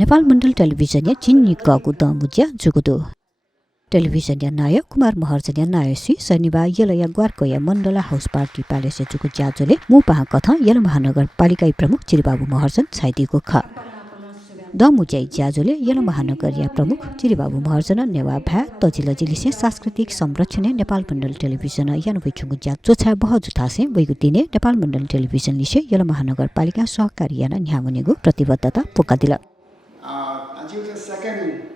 नेपालमण्डल television चिन्निकाको दमुज्या जुगुदो television नायक कुमार महर्जन नायसी शनिबार यलया ग्वारकया Mandla house party palace जुगु ज्याजोले मुपाहा कथा यल महानगरपालिका प्रमुख चिरबाबु महर्जन छाइदिएको ख दमुज्याई ज्याजोले यल महानगरिया प्रमुख चिरबाबु महर्जन नेवा भ्या तजिल जिलिसे सांस्कृतिक संरक्षण नेपालमण्डल टेलिभिजन यानवैचुगु ज्या चोछा बहजुथासे वैगु दिने नेपालमण्डल टेलिभिजन लिसे यल महानगरपालिका सहकारी याना न्यामनेगु प्रतिबद्धता पोका दिला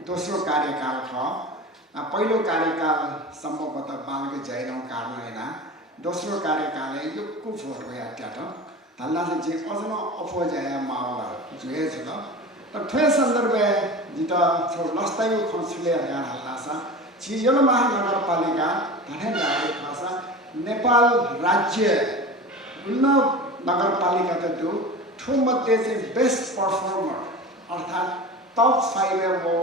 दोस्रो कार्यकाल छ पहिलो कार्यकाल सम्भवतः बालको जयराम कारण हैन दोस्रो कार्यकाल यो कुफोर या ट्याट हल्ला जे अझन अफोज आया मावला जुए छ तर थ्वे सन्दर्भ जिता छ लस्तायो खर्चले हल्ला छ छियल महानगरपालिका धने गाडी भाषा नेपाल राज्य उल्ल नगरपालिका त त्यो ठो मध्ये चाहिँ बेस्ट परफर्मर अर्थात टप 5 वो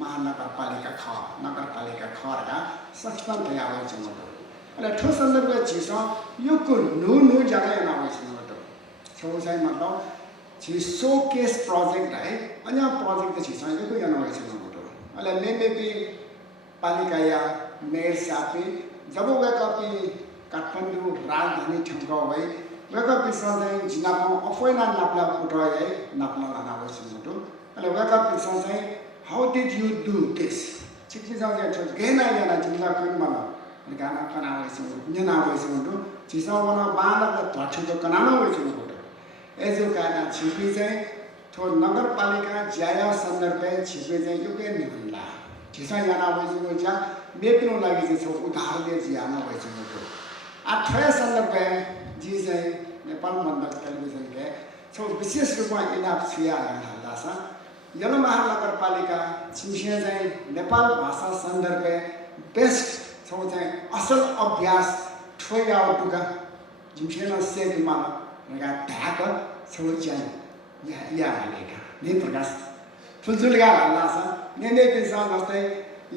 महानगरपालिका नगरपालिका खरका सक्षम भइआएको छ अहिले ठो सन्दर्भ छिस यो को नु जग्गा नआएको छ छौ चाहिँ मतलब छि सोकेस प्रोजेक्ट है अन्य प्रोजेक्ट छिस यो यहाँ नआएको छ अहिले मेबी पालिका या मेयर साथी जब वेकअपी काठमाडौँ राजधानी ठाउँको भई वेकअपी चाहिँ जिल्लामा अफैना नाप्ला उठाए है नाप्ला नआएको छ अहिले वेकअपी चाहिँ how did you do this? Chikli jauh tu gena yana jumlah kau mana? Gana kana wesi, nyana wesi tu. Cisa mana mana tu thatu tu kana wesi tu. Ezo kana chikli jai tu nagarpalika jaya sandarbhe chikli jai juga ni benda. Cisa yana wesi tu jah mepino lagi je so udhar de jana wesi tu. Athaya sandarbhe jise Nepalmandal television ke so विशेष रूपमा enough छिया हल्ला छ यल महानगरपालिका छिसे चाहिँ नेपाल भाषा सन्दर्भे best छौ चाहिँ असल अभ्यास ठोया टुका जिमसेन सेगमा रगा ढाक छौ चाहिँ या हालेका ने प्रकाश फुलजुलगा हल्ला छ ने पिसा जस्तै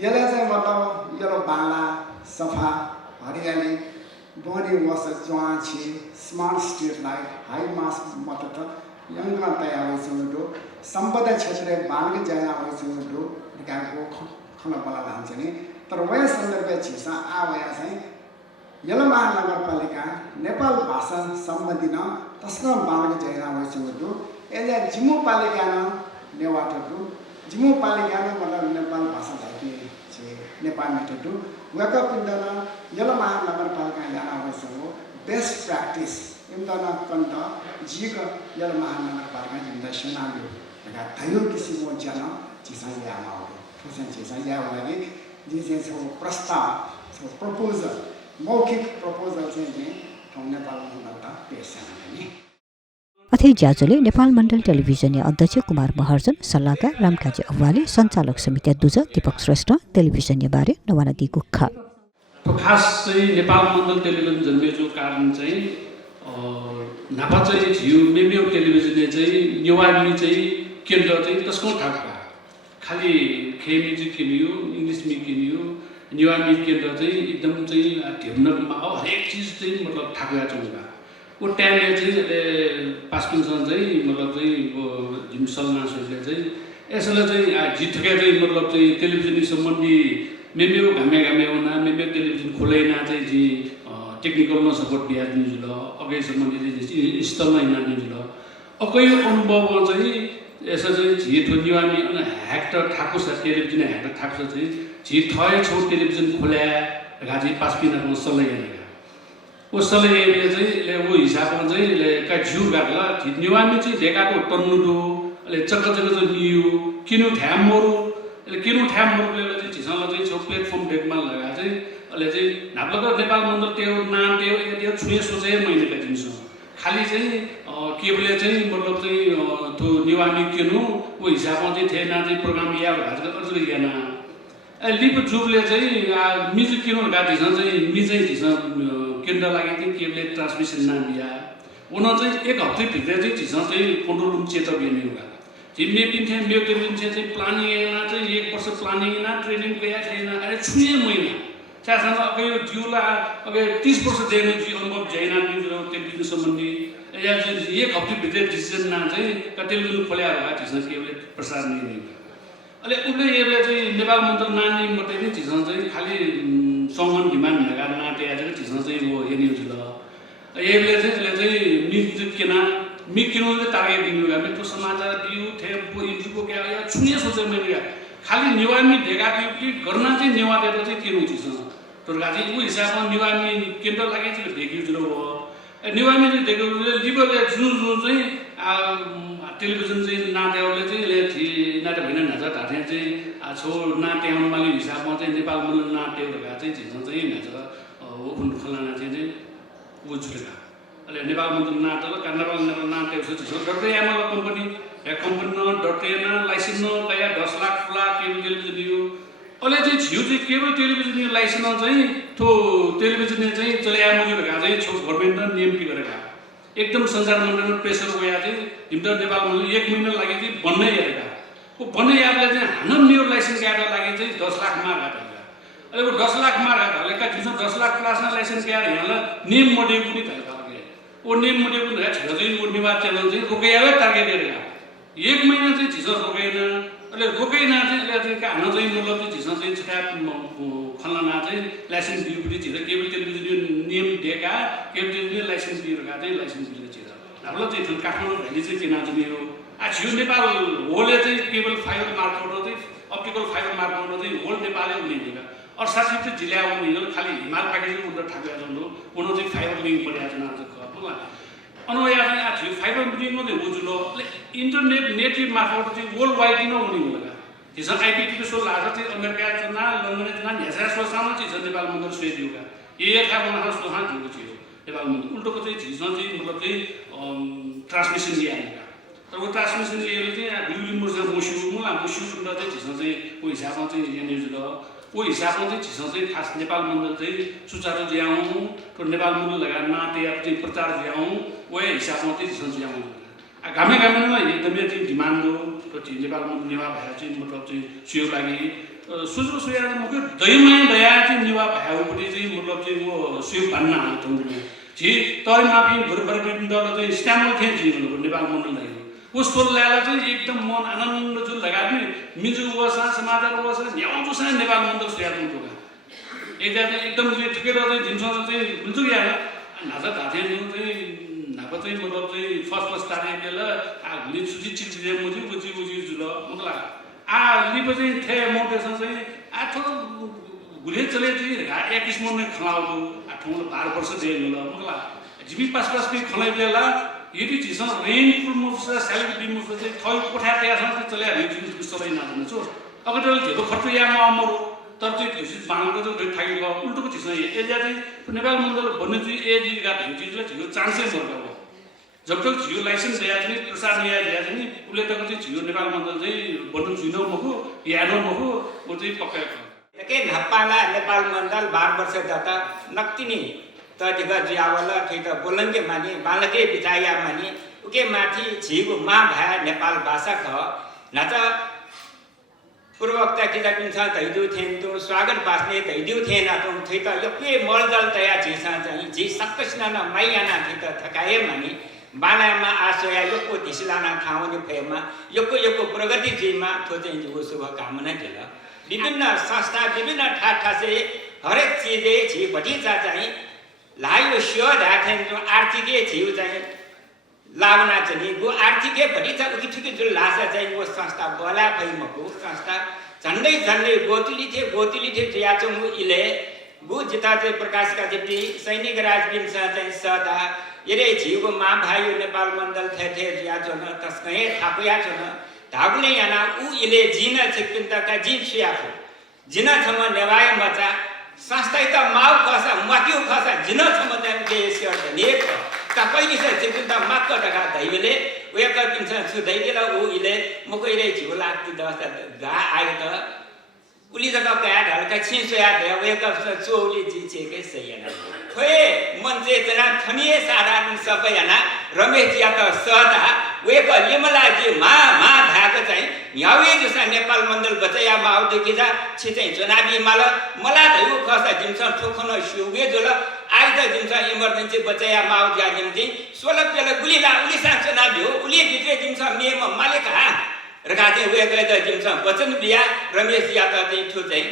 यसले चाहिँ मतलब यलो बाला सफा हरियाली बडी वास ज्वाछि smart street light high mast मतलब यंगा तयार हुन्छौ सम्पदा क्षेत्र बालक जया हुन्छौ गाको खला बला हुन्छ नि तर वय सन्दर्भ छिसा आवया चाहिँ यल महानगरपालिका नेपाल भाषा सम्बन्धिन तस्क बालक जया हुन्छौ एले जिमु पालिका न नेवाटु जिमु पालिका न मतलब नेपाल भाषा लागि छे नेपाल मिटु वका पिण्डना यल महानगरपालिका याना हुन्छौ बेस्ट प्र्याक्टिस इम्दाना कन्ट जिक यल महानगरपालिका जिम्दा सेनायो लगा थायो किसिमको जन चिसा यामा हो फुसन चिसा यामा लागि जिसे छौ प्रस्ताव छौ प्रपोजल मौखिक प्रपोजल चाहिँ नेपालबाट पेश गर्ने अथे ज्याजोले नेपालमण्डल टेलिभिजन अध्यक्ष कुमार महर्जन सल्लाहकार रामकाजी अव्वाली सञ्चालक समिति दुज दीपक श्रेष्ठ टेलिभिजन बारे नवाना दिएको ख खास चाहिँ नेपालमण्डल टेलिभिजन जन्मेको कारण चाहिँ नापा चाहिँ झिउ मेमियो टेलिभिजनले चाहिँ युवामी चाहिँ केन्द्र चाहिँ त्यसको ठाकका खाली खेमी चाहिँ किनियो इङ्ग्लिस मी किनियो युवामी केन्द्र चाहिँ एकदम चाहिँ ढेम्नमा हरेक चिज चाहिँ मतलब ठाकुया चौका वो टाइमले चाहिँ पास्किनसँग चाहिँ मतलब चाहिँ जिम सल्लाहले चाहिँ यसले चाहिँ जितका चाहिँ मतलब चाहिँ टेलिभिजन सम्बन्धी मेमियो घामे हुना मेमियो टेलिभिजन खोलेना चाहिँ जी टेक्निकल न सपोर्ट बिहार न्यूज ल अगै सम्बन्धी स्थलमा हिँड्न न्यूज ल अकै अनुभव चाहिँ यसो चाहिँ झिट निवामी अनि हेक्टर ठाकु छ टेलिभिजन हेक्टर ठाकु छ चाहिँ झिट थय छौ टेलिभिजन खोल्या गाजी पास्किनको सल्लाह वो सल्लाहले चाहिँ वो हिसाबमा चाहिँ का झिउ गाला झिट निवामी चाहिँ ढेकाको टन्नुडु ले चक्क चाहिँ नियु किनु ठ्याम मरु किनु ठ्याम मरुले चाहिँ झिसँग चाहिँ छौ प्लेटफर्म डेकमा लगा चाहिँ अहिले चाहिँ नाप्लक नेपालमण्डल त्यो नाम त्यो छुए सोचे मैले दिन्छु खाली चाहिँ केबुलले चाहिँ मतलब चाहिँ त्यो निवामी किनु वो हिसाबमा चाहिँ थिएन चाहिँ प्रोग्राम या भाजको अझै याना अहिले लिप जुबले चाहिँ मिज किनु गाडीसँग चाहिँ मिजै झिसँग केन्द्र लागि चाहिँ केबुलले ट्रान्समिसन नाम दिया उन चाहिँ एक हप्ताभित्र चाहिँ झिसँग चाहिँ 15 रुम चेतअप हेर्ने होला जिम्मे पिन्थे मेरो टेलिभिजन चाहिँ प्लानिङ चाहिँ 1 वर्ष प्लानिङ ट्रेनिङ गया थिएन अहिले छुए महिना चाहसँग अब यो जिउला अब 30 वर्ष देख्नु जी अनुभव जैना टेलिभिजन सम्बन्धी या एक हप्ताभित्र डिसिजन ना चाहिँ टेलिभिजन खोल्या होला झिसन केले प्रसार नहीं अहिले उसले यसले चाहिँ नेपाल मन्त्र नानी मात्रै नै झिसन चाहिँ खालि सङ्गन डिमान्ड भएका नाटे आज झिसन चाहिँ हो हेर्ने ल यसले चाहिँ मिकिना मिकिनुले टार्गेट दिनु तो समाचार दियो थेपो इन्जुको क्या या छुने सोचे मैले खालि निवामी भेगा दियो कि गर्न चाहिँ नेवा दिएर चाहिँ के हुन्छ तर चाहिँ उ हिसाबमा निवामी केन्द्र लागि चाहिँ भेग्यु जुल हो निवामी चाहिँ भेग्यु लिबरले जुन चाहिँ टेलिभिजन चाहिँ नाट्यले चाहिँ नाट्य भएन नाच ढाटे चाहिँ छो नाट्यमाले हिसाबमा चाहिँ नेपालमा नाट्य भएका चाहिँ झिसन चाहिँ नाच ओखुन खलाना चाहिँ उ जुलेका अहिले नेपालमा नाट्य नेपाल नाट्य झिसन डट्टै आमा कम्पनी या कम्पनी डट्टेन लाइसेन्स कया 10 लाख केबल टेलिभिजन दियो अहिले चाहिँ झिउ चाहिँ केबल टेलिभिजन लाइसेन्स चाहिँ त्यो टेलिभिजनले चाहिँ चलाएमुजी भएका चाहिँ छो गभर्मेन्ट नियमति गरेका एकदम संसार मण्डलमा प्रेसर गया चाहिँ हिमदर नेपालमा 1 महिना लागि चाहिँ बन्नै हेरेका वो बन्नै याबले चाहिँ हानम मेरो लाइसेन्स गाडा लागि चाहिँ 10 लाख मार गाडा अहिले वो 10 लाख मार गाडा ले का 10 लाख क्लासमा लाइसेन्स गाडा यहाँ नियम मोडेल पनि थाहा पाके वो नियम मोडेल पनि छ चाहिँ वो निवास च्यानल चाहिँ रोकेयाले टार्गेट गरेका 1 महिना चाहिँ झिसो रोकेन अहिले रोकेन चाहिँ का हान चाहिँ मतलब चाहिँ झिसो चाहिँ छ्याप खल्लाना चाहिँ लाइसेन्स दिउपट्टि झिर केबल टेलिभिजन नियम दिएका केबल टेलिभिजन लाइसेन्स दिएका चाहिँ लाइसेन्स दिएर झिर हाम्रो चाहिँ काठमाडौँ भ्याली चाहिँ किन चाहिँ मेरो झिउ नेपाल होलले चाहिँ केबल फाइबर मार्फत चाहिँ अप्टिकल फाइबर मार्फत चाहिँ होल नेपालले हुने और साथै चाहिँ जिल्ला हुने खालि हिमाल प्याकेज उन्नत ठाकुर जस्तो उन्नत चाहिँ फाइबर लिङ्क परेको छ नाच अनि यहाँ चाहिँ फाइबर लिङ्क मात्रै हो जुलो इन्टरनेट नेटिभ मार्फत चाहिँ वर्ल्ड वाइड नै हुने होला त्यसमा आइपी सो लाग्छ चाहिँ अमेरिका जना लन्डन जना हेसा सोसामा चाहिँ नेपाल मन्दिर सुए दिउका ये था उहाँ सोहा दिएको थियो नेपाल मन्दिर उल्टोको चाहिँ झिस्न चाहिँ मतलब चाहिँ ट्रान्समिसन दिएका तर वो ट्रान्समिसन दिएर चाहिँ बिजुली मोर्चा मोसिउ सुन्दा चाहिँ झिस्न चाहिँ को हिसाबमा चाहिँ यहाँनिर जुल वो हिसाबमा चाहिँ झिस्न चाहिँ खास नेपाल मन्दिर चाहिँ सुचारू ज्याउँ तो नेपाल मन्दिर लगाएर नाट्य चाहिँ प्रचार ज्याउँ वो हिसाबमा चाहिँ झिस्न ज्याउँ घामे घामेमा एकदमै चाहिँ डिमान्ड हो तो नेपाल मन्दिर नेवा भएर चाहिँ मतलब चाहिँ सुयोग लागि सुजो सुया मुख्य दयमा दया चाहिँ नेवा भएपछि चाहिँ मतलब चाहिँ वो सुयोग भन्न हाल्छौँ झि तर माफी भरभर दल चाहिँ स्ट्याम्पल थिए झि नेपाल मन्दिर लागि उसको ल्याला चाहिँ एकदम मन आनन्द जुन लगाए मिजु वसा समाचार वसा न्याउ सा नेपाल मन्दिर सुया तुका एकदम चाहिँ ठिकै र चाहिँ जिमसँग चाहिँ बुझ्छु या नाचा धाथे चाहिँ नापा चाहिँ मतलब चाहिँ फर्स्ट तारिख बेला घुली सुची चिल्चिले मुजी बुझी जुल मतलब लिपो चाहिँ थे मोटेसन चाहिँ थोड़ा घुले चले चाहिँ 21 मन खलाउँदो ठाउँमा 12 वर्ष दिएन मतलब जिबी पास भी खलाइ बेला यदि झिसन रेनफुल मुफ्स सेलिब्रिटी मुफ्स चाहिँ थै कोठा त्यासँग चाहिँ चल्या रेन्जिङ सबै नाच्नु छु अगर त्यो धेरै खर्च यामा अमरो तर चाहिँ त्यो बाङको चाहिँ ठाकेको उल्टोको झिसन एजा चाहिँ नेपाल मन्दिर भन्ने चाहिँ एजी गात झिसले झियो चान्सै मर्का हो जब तक झियो लाइसेन्स दिया चाहिँ प्रसाद लिया चाहिँ उले तक चाहिँ झियो नेपाल मन्दिर चाहिँ बन्नु जुइनो मको यानो मको वो चाहिँ पक्का के नपाला नेपाल मन्दिर 12 वर्ष जता नक्तिनी त दिगा जियावला ठिक बोलंगे मानी बालके बिताया मानी उके माथि झिगो मा भया नेपाल भाषा ख नच पूर्ववक्ता किता पिन्छ दैदु थेन तो स्वागत बास्ने दैदु थेन त ठिक यो के मलदल तया झिसा चाहिँ झि सक्कसना न मायाना ठिक थकाए मानी बानामा आशया योको दिसलाना ठाउँले फेमा योको प्रगति जीमा थो चाहिँ जो शुभ कामना दिल विभिन्न संस्था विभिन्न ठाठा से हरेक चीजे झि भटिचा चाहिँ लायो स्यो धाथेन जो आर्थिक झिउ चाहिँ लावना चाहिँ गो आर्थिक भटिचा उठिके जो लासा चाहिँ वो संस्था बोला भइमको संस्था झन्डै गोतिली थे जियाचो मु इले गु जिता चाहिँ प्रकाश का जेटी सैनिक राजबिन चाहिँ सदा यरे झिउको मा भाइ नेपाल मण्डल थे जियाचो न तस्कै थापया छ न धागुले याना उ इले जिन छिपिन्ता का जिन सुयाफो जिना छम नेवाय मचा संस्था त माउ खसा माक्यु खसा जिन छम त देश गर्छ नेक तपाईले चाहिँ छिपिन्ता माक्क डगा दैले वेक पिन्छ छु दैले उ इले मको इले झिउ लाग्ति दस्ता गा आयो त उली जगा का ढलका छिसोया दे वेक चोली जिचे के सैना खोए मन्जे जना थनिए साधारण सबैजना रमेश या त सदा वेक लिमला जी मा धाको चाहिँ न्यावे जसा नेपाल मण्डल बचया माउ देखि जा छिचै चुनावी माल मला धैउ खसा जिमस ठोखन सुगे जोल आज त जिम्सा इमर्जेन्सी बचाया माउ जा जिम्ती 16 पेला गुलीला उलिसा चना भ्यो उली भित्रे जिम्सा मेम मालेका रगाते वे गए त जिम्सा वचन बिया रमेश यात्रा चाहिँ ठु चाहिँ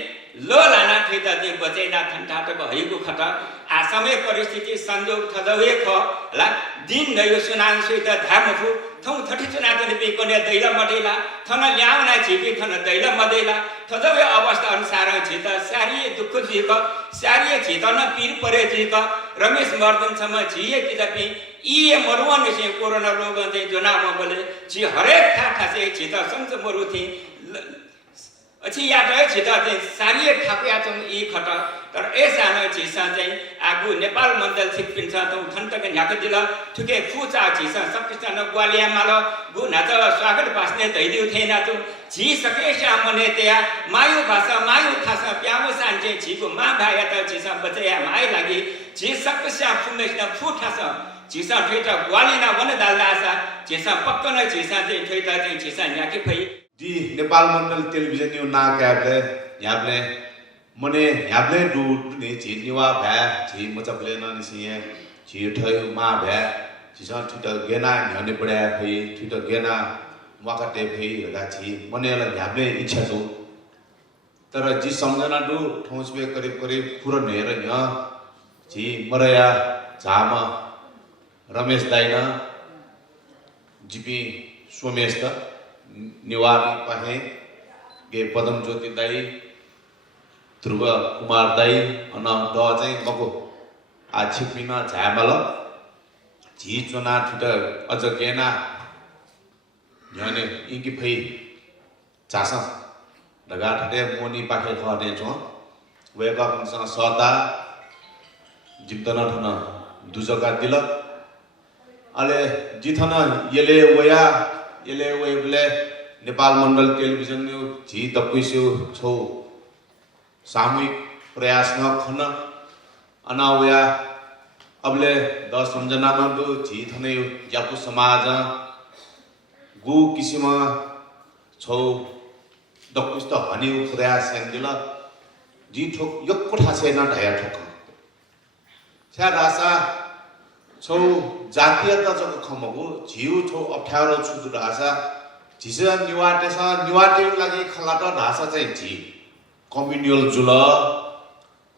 लो लाना थैता चाहिँ बचाइना ठन्ठाट भएको खट आ समय परिस्थिति संयोग थदवे ख ला दिन गयो सुनान सहित धामफु थौ थठी चुना त पे कोने दैला मडेला थन ल्याउना छिपी थन दैला मडेला थदवे अवस्था अनुसार छित सारी दुःख जिक सारी छित न पीर परे जिक रमेश मर्दन सम्म छिए किताबी इए मरुवन से कोरोना रोग चाहिँ जुनाव बोले छि हरेक खासे छित संस मरुथि अछि याद है छित चाहिँ सारी खापिया चाहिँ ई खट तर एसानो छिसा चाहिँ आगु नेपाल मण्डल सिक्पिन्छ त ठन्तक न्याक दिल ठुके फुचा छिसा सकिस्तान ग्वालिया माल गु नाच स्वागत बास्ने दैदिउ थेना तु झी सके सामने त्या मायु भाषा मायु खासा प्यामो सान्चे झीको मा भाया त छिसा बचया माय लागि झी सकस्या फुमेस्ना फुठासा छिसा ठेटा ग्वालिना वन दालदासा छिसा पक्कन छिसा चाहिँ ठेटा चाहिँ छिसा न्याकी फै di Nepalmandal television you na kable yable mone yable du ni chi niwa ba chi mochaple na ni siye chi thai ma ba chi sa thu ta gena nyane pade phai thu ta gena wakate phai la chi mone la yable ichha du tara ji samjana du thosbe karib karib pura nera nya chi maraya jama ramesh daina jipi somesta निवारी पाहे गे पदम ज्योति दाई ध्रुव कुमार दाई on the चाहिँ मको आछिपिना झामल झी चुना ठुट अझ गेना न्याने इकी फै चासा ढगा ठटे मोनी पाखे खने छ वेक अप सँग सदा जिप्तन ठन दुजका दिल अले जिथन यले वया यसले वेबले नेपाल मण्डल टेलिभिजन झी तपिसो छौ सामूहिक प्रयास न खन अनावया अबले 10 समजना न दु झी थने यापु समाज गु किसिम छौ दपिस त हनी प्रयास संदिल जी ठोक यक्को ठासे न ढाया ठोक छ्या रासा छौ जातीयता जको खमगु झिउ छौ अप्ठ्यारो छुदु रासा झिस निवाटे लागि खलाट ढासा चाहिँ झि कम्युनियल जुल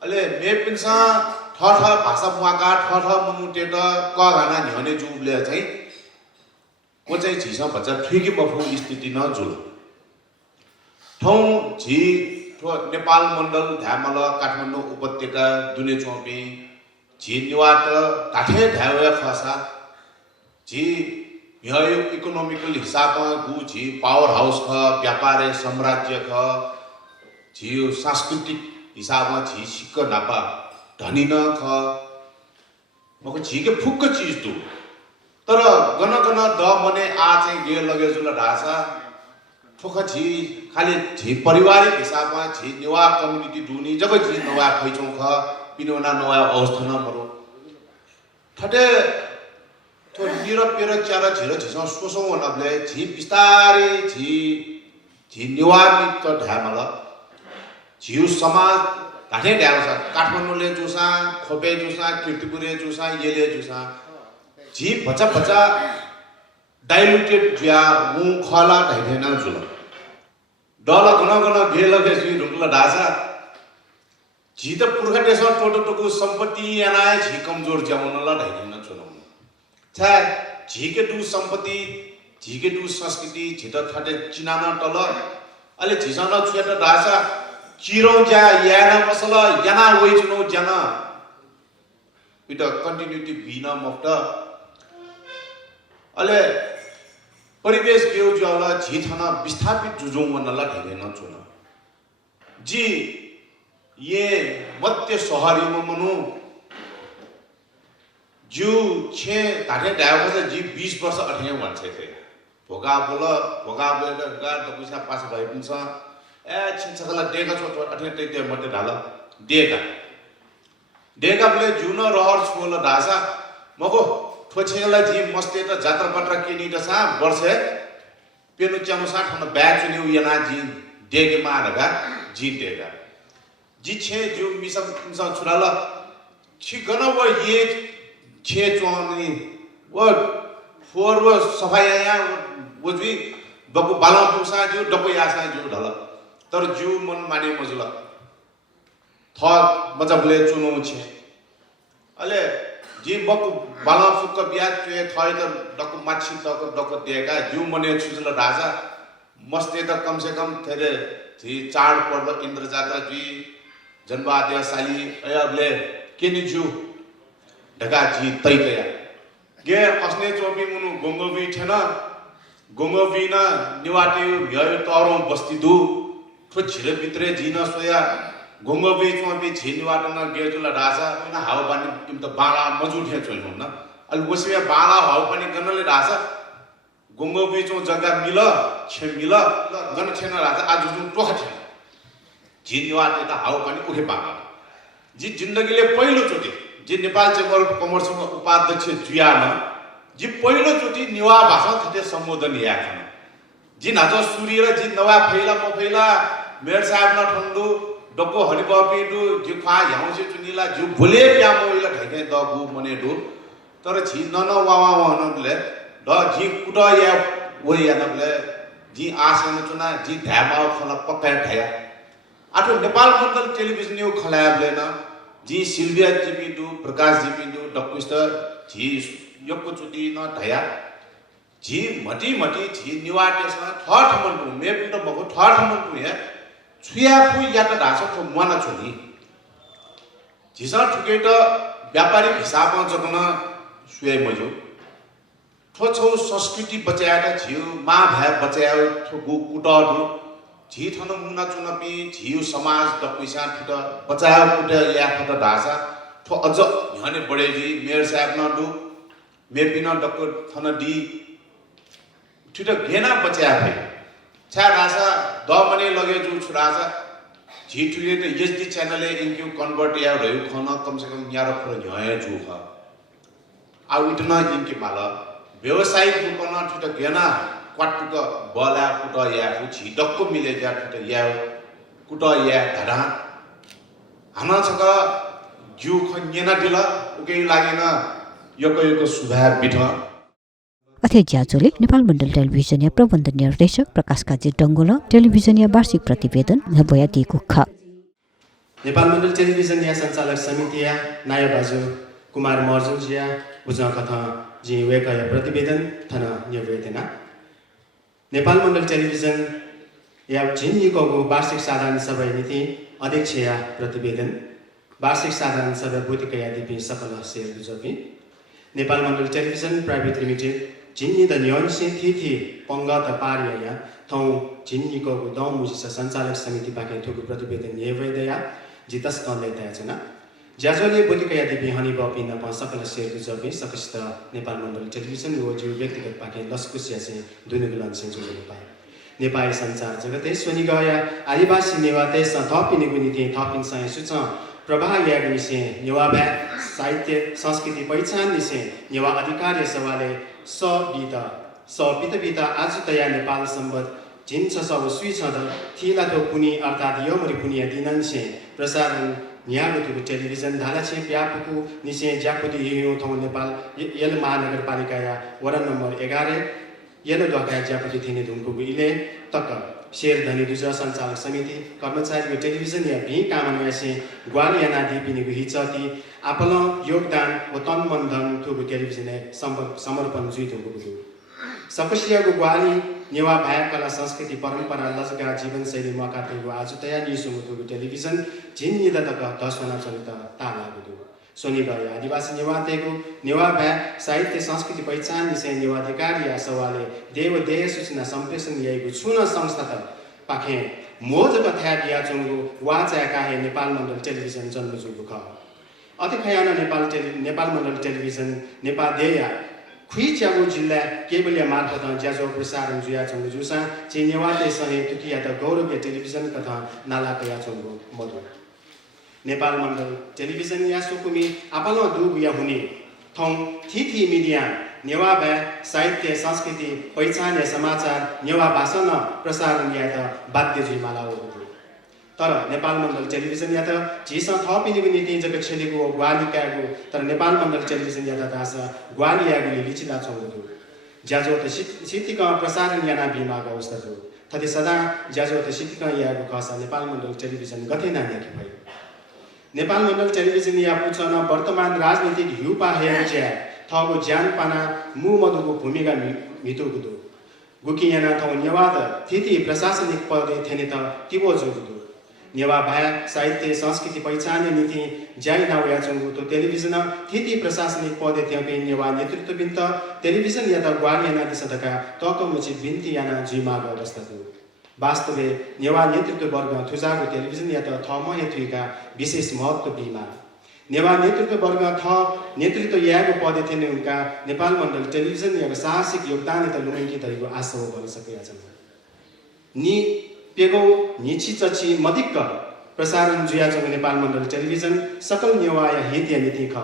अले मेपिन्सा ठठ भाषा मुआका ठठ मुमुटेट क गाना न्हने जुले चाहिँ को चाहिँ झिस भन्छ ठिकी बफु स्थिति न जुल ठौ झि नेपाल मण्डल ध्यामल काठमाडौँ उपत्यका दुने चौपी झी निवाट काठे ढावे खसा झी यो इकोनोमिकल हिसाबमा गु झी पावर हाउस ख व्यापारे साम्राज्य ख झी सांस्कृतिक हिसाबमा झी सिक्क नापा धनी न ख मको झी के फुक्क चीज दु तर गन गन द मने आ चाहिँ गे लगे जुल ढासा ठोख झी खाली झी पारिवारिक हिसाबमा झी निवा कम्युनिटी दुनी जब झी नवा खैचौ ख पिनोना नवा अवस्था न मरो ठटे तो निरपेर चार झिरो झिसो सोसौ नबले झी बिस्तारै झी निवारित त ढामल झिउ समाज ढाठे ढाल छ काठमाडौँले जुसा खोपे जुसा कीर्तिपुरे जुसा येले जुसा झी भचा भचा डाइल्युटेड ज्या मु खला ढाइथेन जुल डल गन गेल गेसी रुकला ढासा झी त पुर्खा देश टोटो सम्पत्ति यानाय झी कमजोर ज्याउन ल ढाइदिन चुनाउ छ झी के दु सम्पत्ति झी के दु संस्कृति झी त ठटे चिनाना टल अले झिसन छुट ढासा चिरो ज्या याना मसल याना वइ चुनाउ ज्याना विथ कन्टिन्युटी बिन मफ्ट अले परिवेश गेउ ज्याला झी थना विस्थापित जुजौ वन ल ढाइदिन चुनाउ जी ये मध्य शहरी में मनु जू छे ताठे डायव से जी 20 वर्ष अठे वन्छे थे भोगा बोल गा दपुसा पास भइ पुन्छ ए छिन्छकला डेगा छ अठे ते मते ढाल डेगा बले जुन रहर छोल ढासा मको ठोछेला जी मस्ते त जात्रा पत्र केनी दसा वर्षे पेनु च्यानु सा ठन ब्याच न्यू यना जी डेगे मारगा जी डेगा जी छे जो मिसा छुराला छिकन वो ये छे चोनी वो फोर वो सफाई या वो भी डको बाला पुसा जो डको यासा जो ढल तर जु मन माने मजुला थॉट मजबले चुनो छे अले जी बक बाला फुक बिया ते थय त डको माछी डको देगा जु मने छुजल राजा मस्ते त कम से कम थेरे जी चाड पर्व इन्द्र जात्रा जी जन्माद्यशाली अयबले केनि जु ढका जी तैतया गे अस्ने चोपी मुनु गोंगोबी ठेन गोंगोबी न निवाटे भ्यायो तरो बस्ती दु ठो छिरे भित्रे जिन सोया गोंगोबी चोपी छिनिवाट न गेजुला राजा न हावा पानी किम त बाला मजुठे चोइ हुन अल वसिया बाला हावा पानी गनले राजा गोंगोबी चो जग्गा मिल छे मिल गन छेन राजा आज जुन टोखा छे जिनिवाट त हावा पानी उठे पाका जी जिन्दगीले पहिलो चोटी जी नेपाल चेम्बर अफ कमर्सको उपाध्यक्ष जुयान जी पहिलो चोटी निवा भाषा थते सम्बोधन याखन जी नाजो सूर्य र जी नवा फैला म फैला मेयर साहब न ठन्डु डको हरिबापी दु जी खा याउसे चुनिला जु भोले प्या मोइला ढाके दगु मने दु तर छी नन वावा वनले ड जी कुट या वो या नले जी आसन चुना जी धामाउ खला पक्का ठया आठो नेपाल मण्डल टेलिभिजन यो खलायाबले न जी सिल्भिया जीपी दु प्रकाश जीपी दु डक्टर जी यको चुटी न ढया जी मटी मटी जी निवाटेसमा ठठ मन्टु मेपि त बको ठठ मन्टु या छुया फु या त ढास ठो मना छुनी जिसा ठुके त व्यापारिक हिसाबमा जगन सुए मजो ठो छौ संस्कृति बचाएर झिउ मा भ्या बचायो ठो कुटडु झी थन मुना चुनपी झिउ समाज द पैसा ठुट बचायो कुट या ठुट ढासा ठो अझ हने बडे जी मेयर साहब न दु मेपि न डक्टर थन डी ठुट घेना बचाया भए छा रासा द मने लगे जु छुरासा झी ठुले त एसडी च्यानल इनक्यू कन्भर्ट या रह्यो खन कम से कम यार पर न्याय जु ख आ इटना इनके माल व्यवसायिक रूपमा ठुट घेना क्वाटुक बला कुट या फुछि डक्को मिले जा ठुट या कुट या धरा हाना छक जु खन्यना दिल उके लागेन यको सुभाव बिठ अध्यक्ष ज्याजोले नेपाल मण्डल टेलिभिजन प्रबन्ध निर्देशक प्रकाश काजी डङ्गोल टेलिभिजन वार्षिक प्रतिवेदन भया दिएको ख नेपाल मण्डल टेलिभिजन सञ्चालक समिति नायब बाजु कुमार मर्जुजिया बुझा कथा जी वेका प्रतिवेदन थन निवेदना नेपाल मण्डल टेलिभिजन या जिनिको वार्षिक साधारण सभा नीति अध्यक्ष या प्रतिवेदन वार्षिक साधारण सभा बुद्धिक यादिपि सकल sale जुजपि Nepal Mandal television private limited जिन्नी द न्योन्से थिथि पंगत पार्या थौ जिन्नीको दौ मुजिस सञ्चालक समिति बाके थुगु प्रतिवेदन निवेदया जितस कलेता छना ज्याजोले बुद्धिक यादिपि हनि बपि न सकल सेल जुजपि सकस्त नेपाल मण्डल टेलिभिजन वो जो व्यक्तिगत बाके लस्कुसिया से दुनुगुलन से जुजु पाए नेपाली सञ्चार जगते सोनि गया आदिवासी नेवाते थपिने गुनिथे थपिन सय सुच प्रभा यागनिसे नेवाभा साहित्य संस्कृति पहिचान निसे नेवा अधिकार सवाले सपित आज तया नेपाल सम्बत जिन्छ सब सुई छद थिला थो कुनी अर्थात यो मरि कुनी दिनन्से प्रसारण न्यालुको टेलिभिजन धालाछे व्यापकु निसे ज्यापुदी हियो थौ नेपाल यल महानगरपालिका या वडा नम्बर 11 यल दोका ज्यापुदी थिने धुनको इले तक शेर धनी दुज सञ्चालक समिति कर्मचारीको टेलिभिजन या भी कामनयासे ग्वाल याना दिपिनीको हिचती आपल योगदान व तन मन धन थुको टेलिभिजन समर्पण जुइतुको बुझु सकसियाको ग्वाली नेवा भाया कला संस्कृति परम्परा लजगा जीवनशैली मकातेको आज तया निसुको टेलिभिजन जिन निदतक दसवना चलित ताला बुझु सोनी गए आदिवासी नेवातेको नेवा भाया साहित्य संस्कृति पहिचान निसे नेवाधिकारी या सवाले देव देह सूचना सम्प्रेषण याइको छुन संस्था त पाखे मोज कथा बिया चंगु वाचा काहे नेपाल मण्डल टेलिभिजन जन्म जुगु ख अति खयाना नेपाल मण्डल टेलिभिजन नेपाल देया खुइच्यागु जिल्ला केबलिया मार्फत ज्याजो प्रसारण जुया चंगु जुसा चे नेवाते सहे तुकिया त गौरव टेलिभिजन कथा नाला कया चंगु मधु नेपाल मण्डल टेलिभिजन या सुकुमी आपलो दुब या हुने थौ थिथि मिडिया नेवा भा साहित्य संस्कृति पहिचान या समाचार नेवा भाषा न प्रसारण या त बाध्य जुइमाला हो तर नेपाल मण्डल टेलिभिजन या त झिसा थपिने नीति जग छेलेको ग्वालिकाको तर नेपाल मण्डल टेलिभिजन या त दासा ग्वालियागुली लिचिला चौधु ज्याजो त सिटिक प्रसारण याना बिमा अवस्था जो थदे सदा ज्याजो त सिटिक याको खसा नेपाल मण्डल टेलिभिजन गथे नानेकी भई नेपाल मण्डल टेलिभिजन या पुछन वर्तमान राजनीतिक हिउपा हेर्च्या थगो ज्यान पाना मु मधुको भूमिका मितो गुदो गुकी याना थौ नेवाद थिति प्रशासनिक पदे थेने त तिबो जोगुदो नेवा भाया साहित्य संस्कृति पहिचान नीति ज्याइ नाउया चंगु तो टेलिभिजन थिति प्रशासनिक पदे थ्यापे नेवा नेतृत्व बिन्त टेलिभिजन या त ग्वाल याना दिसदका तक मुची बिन्ती याना जिमाग अवस्था दु वास्तवले नेवा नेतृत्व वर्ग थुजाको टेलिभिजन या त थम यथुका विशेष महत्व बिमा नेवा नेतृत्व वर्ग थ नेतृत्व याको पदे थिएन उनका नेपाल मण्डल टेलिभिजन या साहसिक योगदान त लुमेकी तरिको आशा बन्न सकेका छन् नि पेगौ निछि चछि मदिक्क प्रसारण जुयाजङ नेपाल मण्डल टेलिभिजन सकल नेवा या हित या नीति ख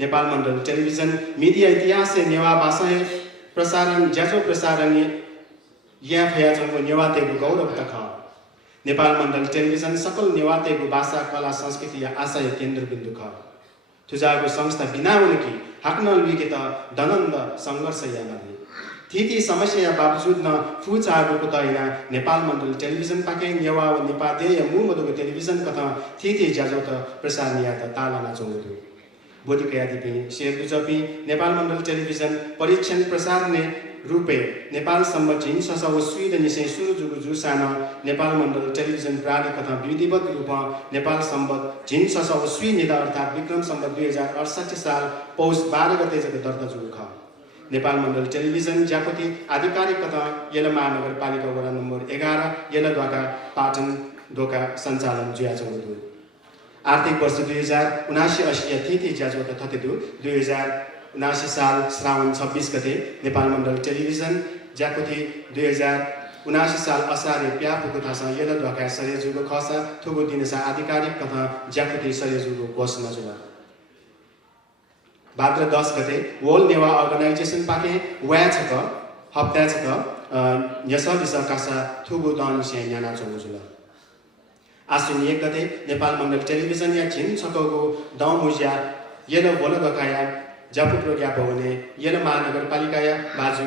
नेपाल मण्डल टेलिभिजन मिडिया इतिहास से नेवा भाषा प्रसारण ज्याजो प्रसारण या फयाजङको नेवातेको गौरव त ख नेपाल मण्डल टेलिभिजन सकल नेवातेको भाषा कला संस्कृति या आशा केन्द्र बिन्दु ख तुजाको संस्था बिना उनकी हाक्न लुके त दनन्द संघर्ष या नदी थिति समस्या बावजुद न फुचाको त हैन नेपाल मण्डल टेलिभिजन पाके नेवा व नेपादे या मु मधुको टेलिभिजन कथा थिति ज्याजो त प्रसारण या त तालाना चौधु बोधिकया दिपि शेर गुजपि नेपाल मण्डल टेलिभिजन परीक्षण प्रसारणे रूपे नेपाल सम्म झिन ससव स्वीड निसे सुरु जुगु जुसाना नेपाल मण्डल टेलिभिजन प्राली कथा विधिवत रूपमा नेपाल सम्बत झिन ससव स्वी निदा अर्थात् विक्रम सम्बत 2068 साल पौष 12 गते जग दर्ता जुगु ख नेपाल मण्डल टेलिभिजन ज्यापति आधिकारिक कथा येला महानगरपालिका वडा नम्बर 11 येला द्वाका पाटन दोका सञ्चालन जुया चौधु आर्थिक वर्ष 2079-80 थिति ज्याजो त थतेदु 2079 साल श्रावण 26 गते नेपाल मण्डल टेलिभिजन ज्यापति 2079 साल असारे प्यापुको थासा येला द्वाका सरेजुको खसा थुगु दिनसा आधिकारिक कथा ज्यापति सरेजुको घोषणा जुला भाद्र 10 गते वर्ल्ड नेवा अर्गनाइजेसन पाके व्या छक हप्ता छक यसा दिशा कासा थुगु दान से न्याना चौजुला आश्विन 1 गते नेपाल मण्डल टेलिभिजन या झिन छकको दाउमुजिया येलो बोल गकाया जापु प्रोग्या भवने येलो महानगरपालिका या बाजु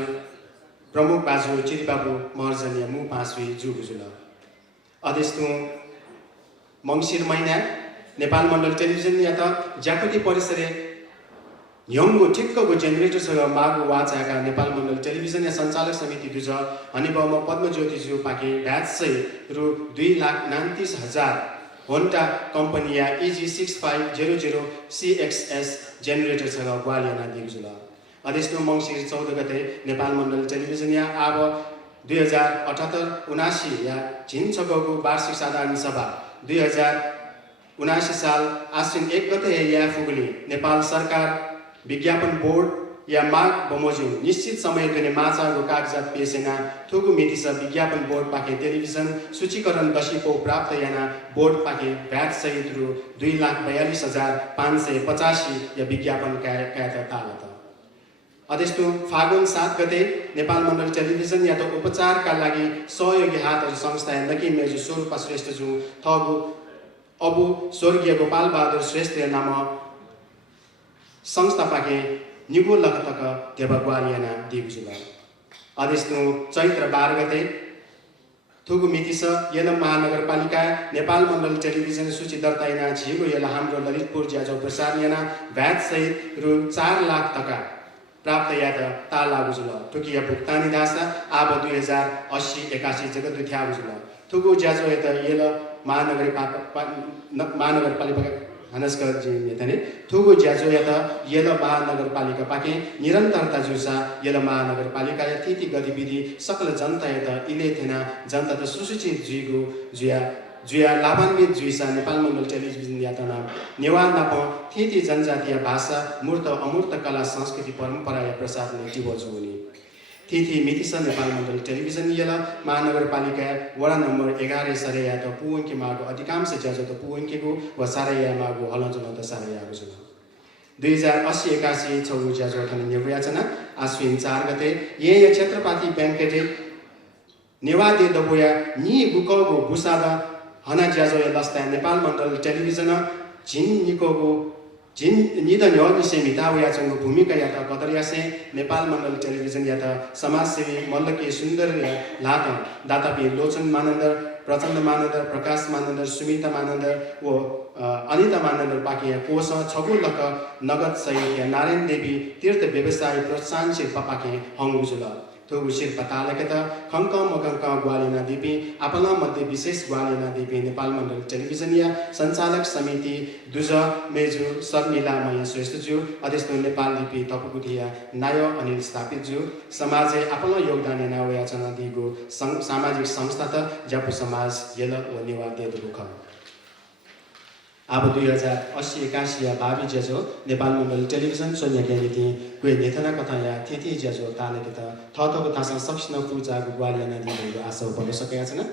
प्रमुख बाजु चिरिबाबु महर्जन या मु पासवी जुगुजुला अदेस्तु मंसिर महिना नेपाल मण्डल टेलिभिजन या त ज्यापति परिसरे यंगो ठिक्कको जेनेरेटर सग मागु वाचाका नेपाल मण्डल टेलिभिजन या सञ्चालक समिति दुज हनिबम पद्मज्योति ज्यू पाके भ्याट्सै रु 2,29,000 होन्टा कम्पनी या EG6500 CXS जेनेरेटर सग ग्वालियाना दिगजुला अदेशनो मंसिर 14 गते नेपाल मण्डल टेलिभिजन या अब 2078-79 या झिन छगको वार्षिक साधारण सभा 2079 साल आश्विन 1 गते या फुगली नेपाल सरकार विज्ञापन बोर्ड या माग बमोजिम निश्चित समय दिने माछाको कागजात पेशेना थुगु मितिस विज्ञापन बोर्ड पाके टेलिभिजन सूचीकरण दशीको प्राप्त याना बोर्ड पाके भ्याट सहित रु 2,42,585 या विज्ञापन कायता तालत अदेशतो फागुन 7 गते नेपाल मण्डल टेलिभिजन या त उपचारका लागि सहयोगी हातहरु संस्था नकी मेजु स्वरूप श्रेष्ठ जु थगु अबु स्वर्गीय गोपाल बहादुर श्रेष्ठ नाम संस्था पाके निगो लखतक देव ग्वालियाना दिगजुला अदेशनु चैत्र 12 गते थुगु मितिस येलम महानगरपालिका नेपाल मण्डल टेलिभिजन सूची दर्ताइना झिगो येला हाम्रो ललितपुर ज्याजो प्रसारणना भ्याट सहित रु 4 लाख टका प्राप्त याद ता लागुजुला टुकिया भुक्तानी दासा आब 2080-81 जगत दुथ्यागुजुला थुगु ज्याजो यता येला महानगरपालिका हनस्कर जी नेतने थुगु ज्याजो यता येला महानगरपालिका पाके निरन्तरता जुसा येला महानगरपालिका या थिति गतिविधि सकल जनता यता इले थिना जनता त सुसूचित जुइगु जुया लाभान्वित जुइसा नेपाल मण्डल टेलिभिजन यातना नेवा नाप थिति जनजातीय भाषा मूर्त अमूर्त कला संस्कृति परम्परा या प्रसार ने टिबोजुनी थिति मितिस नेपाल मण्डल टेलिभिजन येला महानगरपालिका वडा नम्बर 11 सरे या त पुवंकी मागो अधिकांश ज्याजो त पुवंकीको व सारे या मागो हलजन त सारे यागो जुल 2080-81 छौ ज्याजो थने निर्याचना आश्विन 4 गते ये क्षेत्रपाती बैंकेटे नेवादे दबोया नि गुकलगो बुसादा हना ज्याजो लस्ता नेपाल मण्डल टेलिभिजन जिन निकोगु जिन निद न्योनिसे मिताउ या चंगु भूमिका या त कदरियासे नेपाल मण्डल टेलिभिजन या त समाजसेवी मल्लके सुन्दर लात दातापी लोचन मानन्द प्रचण्ड मानन्द प्रकाश मानन्द सुमिता मानन्द व अनिता मानन्द पाके कोष छगु लक नगद सहित नारायण देवी तीर्थ व्यवसाय प्रोत्साहन शिल्प पाके हंगुजुल तो शिल्प तालके त खंक मगंक ग्वालिना देवी आपला मध्ये विशेष ग्वालिना देवी नेपाल मण्डल टेलिभिजन या सञ्चालक समिति दुज मेजु शर्मिला मय श्रेष्ठज्यू अध्यक्ष नेपाल लिपि तपकुटिया नायो अनिल स्थापितज्यू समाज आपला योगदान नावया चना दिगो सामाजिक संस्था त जापु समाज यल व निवाद्य दुख अब 2080-81 भावी ज्याजो नेपाल मण्डल टेलिभिजन सोनिया ज्ञानीति कुए नेथना कथा या थिति ज्याजो तालेके त थथको थासा सब्सिन पूजाको ग्वालिना दिएको आशा बन्न सकेका छन्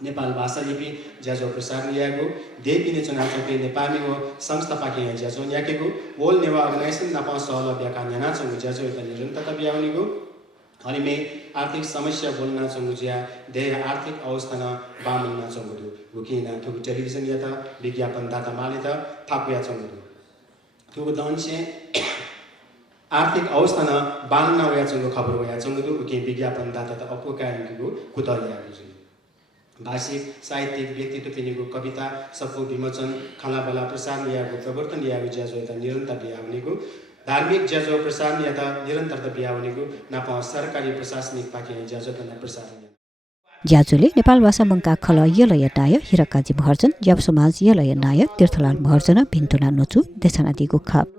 नेपाल भाषा लिपि ज्याजो प्रसार लिएको देवी ने चुनाव के नेपाली हो संस्था पाके ज्याजो न्याकेको वोल नेवा अर्गनाइजेसन नपा सहल ब्याका न्याना चंगु ज्याजो त निरन्तरता ब्याउनीको अनि मे आर्थिक समस्या बोल्न चंगु ज्या देह आर्थिक अवस्था न बामन चंगु गुकिना थुक टेलिभिजन या त विज्ञापन दाता माले त थाकुया चंगु थुक दनसे आर्थिक अवस्था न बालन वया चंगु खबर वया चंगु गुकि विज्ञापन दाता त अपकायको कुतरिया गुजु भाषिक साहित्यिक व्यक्तित्व पिनेको कविता सबको विमोचन खलाबला प्रसार लिएको प्रवर्तन लिएको ज्याजो त निरन्तर बिहाउनेको धार्मिक ज्याजो प्रसार या त निरन्तरता बिहाउनेको नापा सरकारी प्रशासनिक पाके ज्याजो त प्रसार ज्याजुले नेपाल भाषा मंका खल यलय टाय हिरकाजी महर्जन ज्याप समाज यलय नाय तीर्थलाल महर्जन भिन्तुना नचु देशना दिगु खाप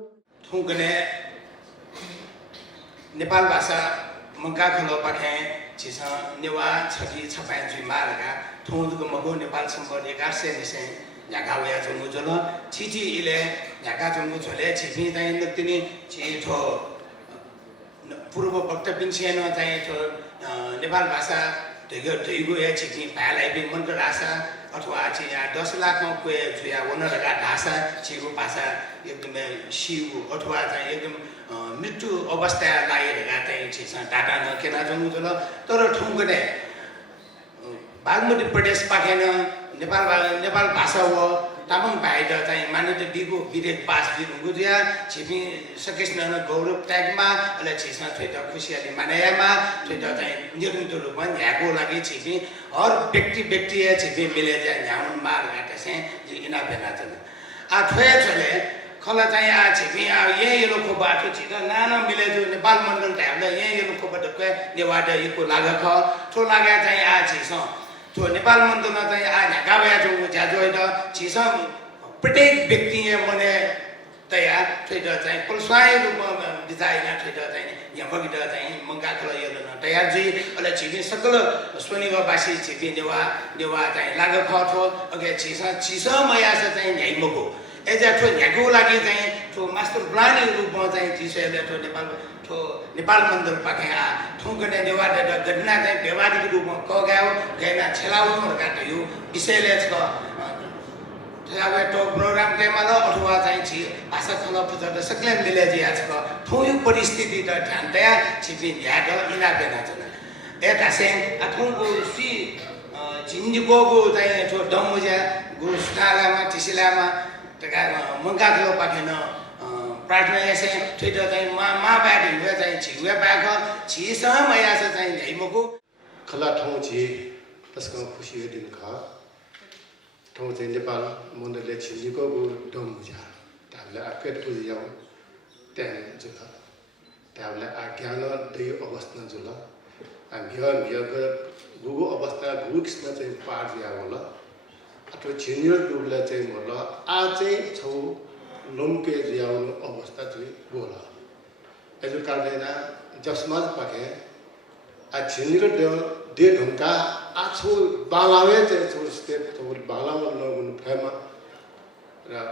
थुकने नेपाल भाषा मंका खल पाखे छिसा नेवा छजी छपाय जुइ मारगा थुदुको मगो नेपाल सम्बन्ध 1100 निसे यागावया जंगु जल छिछि इले यागा जंगु झले छिपि ताइ नक्तिनी छिठो पूर्व वक्तव्य छिएन चाहिँ थो नेपाल भाषा धैगो या छिपि भालाई बि मन्त्र भाषा अथवा छि या 10 लाखमा कोए जुया वनरका भाषा छिगु भाषा एकदमै शिव अथवा चाहिँ एकदम मृत्यु अवस्था लागेका चाहिँ छिसा टाटा नकेना जंगु जल तर ठुङ्गने बागमती प्रदेश पाखेन नेपाल भाषा हो तामाङ भाइ चाहिँ मान्यता दिगो विदेश पास दिनु गुजिया छिपि सकेस्न गौरव ट्यागमा अले छिस्न थेट खुसियाली मानायामा थेट चाहिँ निरन्तर रूपमा यहाँको लागि छिपि हर व्यक्ति छिपि मिले चाहिँ न्याउन मार गाटे से इना बेना छ आ थ्वे छले खला चाहिँ आ छिपि आ यलो को बाटो छिट नाना मिले जो नेपाल मण्डल ट्याबले यलो को बाटो के नेवाडा इको लागा ख थो लागा चाहिँ आ छिस तो नेपाल मण्डलमा चाहिँ आ ढाकावया जो ज्याजो हैन छिस प्रत्येक व्यक्ति मने तया थेट चाहिँ पुलस्वाय रूपमा बिताइना थेट चाहिँ यहाँ बगिट चाहिँ मंगा खल यलन तयार जी अले छिबि सकल स्वनिगवासी छिबि नेवा चाहिँ लाग खथो अगे छिस मया चाहिँ न्याइमको एजा थो न्याको लागि चाहिँ थो मास्टर प्लान रूपमा चाहिँ छिसले थो नेपाल मण्डल पाखे आ थुकने नेवाडा घटना चाहिँ व्यवहारिक रूपमा कगायो गएना छेलाउनु गाटयो विषयले छ अब तो प्रोग्राम केमा अथवा चाहिँ भाषा खल पुजर सकले मिले जिया छ थोयु परिस्थिति त ठान्तया छिपि ध्याग इना बेना छ एता से अथुको सी जिन्जिकोको चाहिँ थो डमुजा गुस्टालामा टिसिलामा तका मंगा खल पाखेन प्रार्थना ऐसे थेट चाहिँ मा बाडी हुए चाहिँ छिवे बाख छिस मया चाहिँ न्याइमको खला ठाउँ छि त्यसको खुसी दिन ख ठाउँ चाहिँ नेपाल मण्डलले छिलिको डमुजा ताबले आकेट पुजियाउ त्यहाँ जुल ताबले आज्ञान दै अवस्था जुल भियको गुगु अवस्था गुक्समा चाहिँ पार या होला अथवा छिनियर रूपले चाहिँ होला आ चाहिँ छौ लम्के जियाउनु अवस्था चाहिँ बोला एजु कारणेना जसमाज पाके आ छिनिर दे ढुंका आ छौ बालावे चाहिँ छौ स्टेप छौ बालाव नगुन फेमा र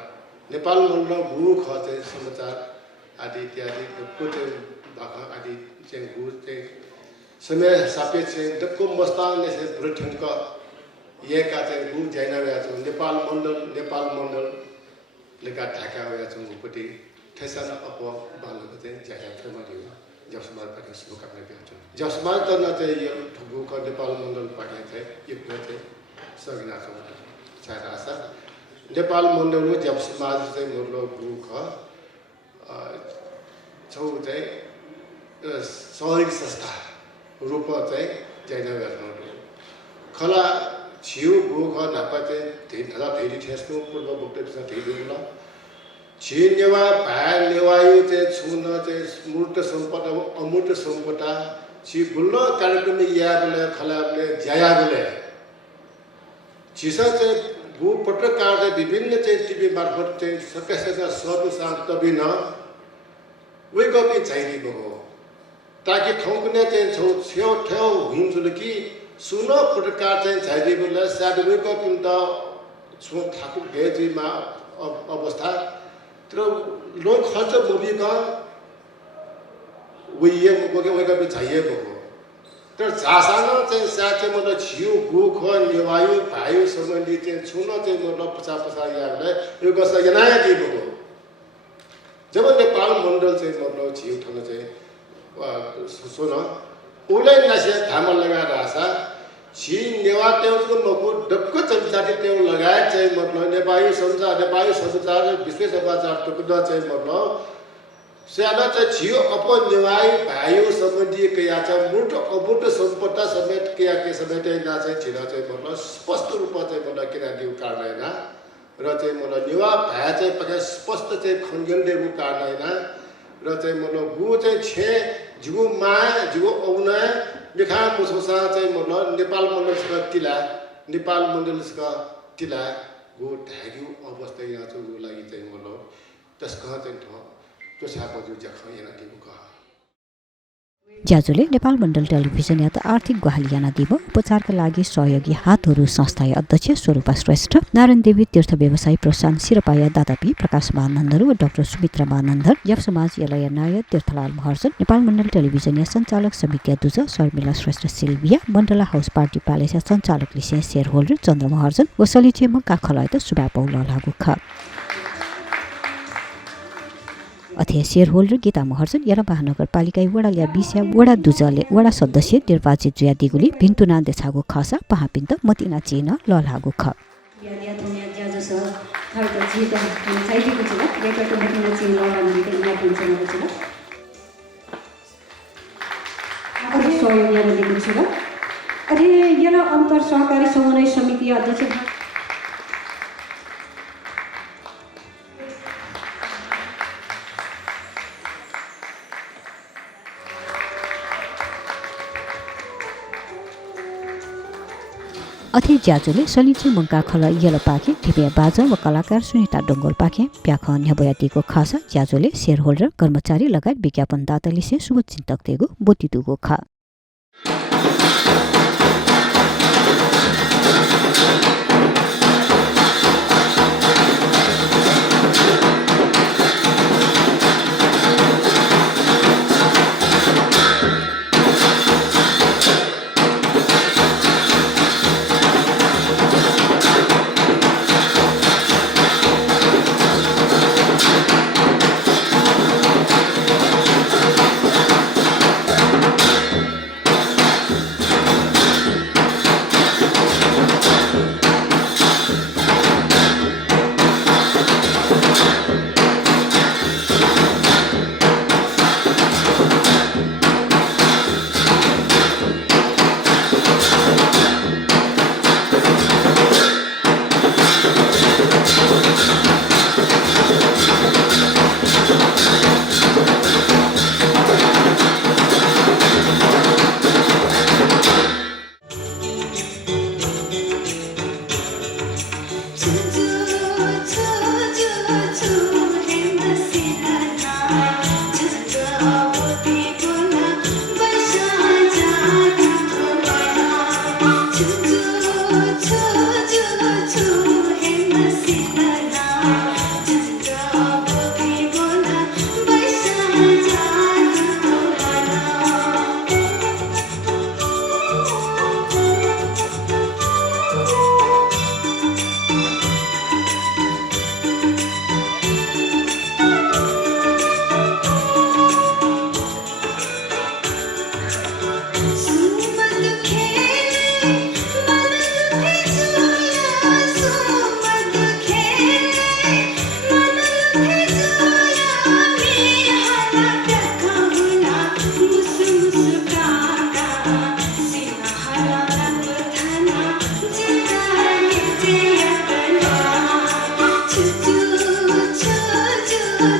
नेपाल मण्डल गु ख चाहिँ समाचार आदि इत्यादि को चाहिँ भाका आदि चाहिँ गु चाहिँ समय सापेक्ष चाहिँ दक्को मस्तानले चाहिँ भ्रठंक येका चाहिँ गु जैनावे छ नेपाल मण्डल लेका ढाका वया चंगुपटी ठेसाना अपो बालको चाहिँ ज्यादा फेमा दियो जसमाल पाके शुभकामना दिन्छु जसमाल त न चाहिँ यो ठुगु क नेपाल मण्डल पाके चाहिँ यो चाहिँ सगिना छ छाइरासा नेपाल मण्डलको जब समाज चाहिँ मतलब गुख छौ चाहिँ सहयोग संस्था रूपमा चाहिँ जाइना गर्नु खला छिउ गुख नापा चाहिँ धेरै ठेस्नु पूर्व वक्तव्यसँग धेरै होला छिनेवा भाइ नेवायु चाहिँ छुन चाहिँ मूर्त सम्पदा अमूर्त सम्पदा छि गुल्ल कार्यक्रम याबले खलाबले ज्यायाबले छिसा चाहिँ गु पत्रकार चाहिँ विभिन्न चाहिँ टिभी मार्फत चाहिँ सकेसका सर्वसाङ तबिन वे गपी चाहिए बगो ताकि ठाउँकुने चाहिँ छौ छेउ ठेउ हिमजुल कि सुन पत्रकार चाहिँ चाहिए बोले साद वे गपी त छु ठाकुर भेजीमा अवस्था तर लोक खर्च बोबी का वे ये वे गपी चाहिए बगो तर झासाना चाहिँ साथै मतलब छिउ गुख नेवायु भायु सम्बन्धी चाहिँ छुन चाहिँ मतलब पछा याले यो गस यनाया दिएको जब नेपाल मण्डल चाहिँ मतलब छिउ ठन चाहिँ सुन उले नसे धामल लगा रासा छि नेवा तेउको मकु डक्क चलचाटी तेउ लगाए चाहिँ मतलब नेपाली संसार विश्व समाचार टुक्दा चाहिँ मतलब स्यादा चाहिँ छियो अपन नेवाई भाइयो सम्बन्धी कया चाहिँ मूर्त अमूर्त सम्पदा समेत कया के समेत ना चाहिँ छिना चाहिँ मतलब स्पष्ट रूपमा चाहिँ मतलब किन दिउ कार्दैन र चाहिँ मतलब नेवा भाइ चाहिँ पक्का स्पष्ट चाहिँ खन्जन देउ कार्दैन र चाहिँ मतलब गु चाहिँ छे जुगु मा जुगु औना लेखा मुसोसा चाहिँ मतलब नेपाल मण्डलसँग तिला गु ढाग्यु अवस्था यहाँ चाहिँ गु लागि चाहिँ मतलब त्यसका चाहिँ ज्याजुले नेपाल मण्डल टेलिभिजन या त आर्थिक गुहालियाना दिव उपचारका लागि सहयोगी हातहरू संस्था अध्यक्ष स्वरूपा श्रेष्ठ नारायण देवी तीर्थ व्यवसायी प्रोत्साहन शिरपाया दादापी प्रकाश महानन्दर व डाक्टर सुमित्रा महानन्दर जप समाज यलय नायक तीर्थलाल महर्जन नेपाल मण्डल टेलिभिजन या सञ्चालक समिति दुज शर्मिला श्रेष्ठ सिल्भिया मण्डला हाउस पार्टी पालेसा सञ्चालक लिसे शेयर होल्डर चन्द्र महर्जन व सलिचेम काखलय त सुबा पौल लागु ख अथे शेयर होल्डर गीता महर्जन यरा महानगरपालिका वडाल्या बिस्या वडा दुजले वडा सदस्य निर्वाचित जुया दिगुली भिन्तुना देछागो खसा पहापिन्त मतिना चिन ललागो ख या दुनिया ज्याजो छ थर्ड जित चाहिएको छ रेकर्ड मतिना चिन ललागो दिते या पञ्चनको छ अरे सहयोग यहाँ दिएको छ अरे यहाँ अन्तर सहकारी समन्वय समिति अध्यक्ष अथे ज्याजुले सलिचे मंका खल यल पाखे ढिबिया बाजा व कलाकार सुनिता डोंगोल पाखे प्याख न्याबयातीको खासा ज्याजुले शेयर होल्डर कर्मचारी लगायत विज्ञापनदाताले से शुभचिन्तक तेगु बोतितुगो खा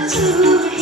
छु